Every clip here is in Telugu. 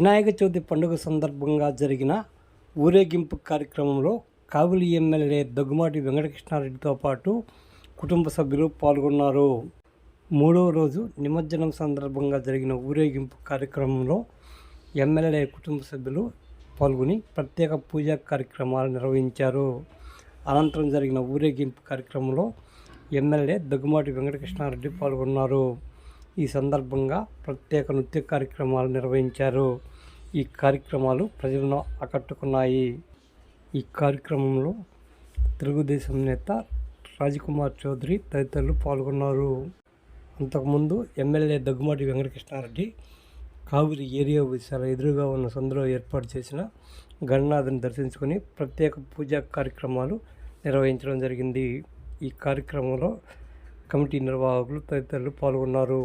వినాయక చవితి పండుగ సందర్భంగా జరిగిన ఊరేగింపు కార్యక్రమంలో కావలి ఎమ్మెల్యే దగ్గుమాటి వెంకటకృష్ణారెడ్డితో పాటు కుటుంబ సభ్యులు పాల్గొన్నారు. మూడవ రోజు నిమజ్జనం సందర్భంగా జరిగిన ఊరేగింపు కార్యక్రమంలో ఎమ్మెల్యే కుటుంబ సభ్యులు పాల్గొని ప్రత్యేక పూజా కార్యక్రమాలు నిర్వహించారు. అనంతరం జరిగిన ఊరేగింపు కార్యక్రమంలో ఎమ్మెల్యే దగ్గుమాటి వెంకటకృష్ణారెడ్డి పాల్గొన్నారు. ఈ సందర్భంగా ప్రత్యేక నృత్య కార్యక్రమాలు నిర్వహించారు. ఈ కార్యక్రమాలు ప్రజలను ఆకట్టుకున్నాయి. ఈ కార్యక్రమంలో తెలుగుదేశం నేత రాజకుమార్ చౌదరి తదితరులు పాల్గొన్నారు. అంతకుముందు ఎమ్మెల్యే దగ్గుమాటి వెంకటకృష్ణారెడ్డి కావిరి ఏరియా విశాల ఎదురుగా ఉన్న సందులో ఏర్పాటు చేసిన గణనాథుని దర్శించుకొని ప్రత్యేక పూజా కార్యక్రమాలు నిర్వహించడం జరిగింది. ఈ కార్యక్రమంలో కమిటీ నిర్వాహకులు తదితరులు పాల్గొన్నారు.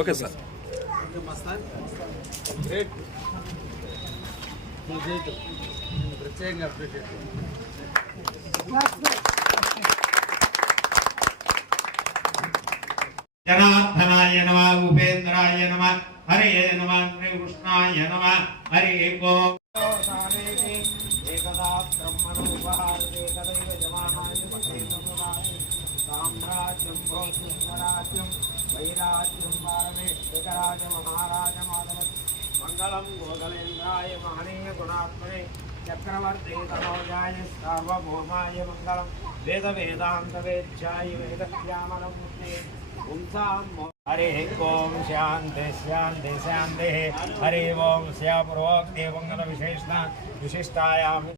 Okay sir. ప్రత్యేకంగా అప్రిషియేట్ జనార్దనాయ నమః, ఉపేంద్రాయ నమః, హరే నమః, కృష్ణాయ నమః, హరి ఓం. ఏకదా బ్రహ్మణోపహారే కదైవ జమానాయ సామ్రాజ్యం భోగరాజ్యం వైరాజ్యం పారమేశ్వరాజ మహారాజ మాధవ మంగళం గోగలేంద్రాయ మహనీయ గుణాత్మనే చక్రవర్తి తనోజాయ సార్వభౌమాయ మంగళం వేద వేదాంత వేద్యాయ వేదశ్యామలం హరి ఓం శాంతి శాంతి శాంతి హరి ఓం శ్యాపురోక్తి మంగళ విశేషణ విశిష్టాయామి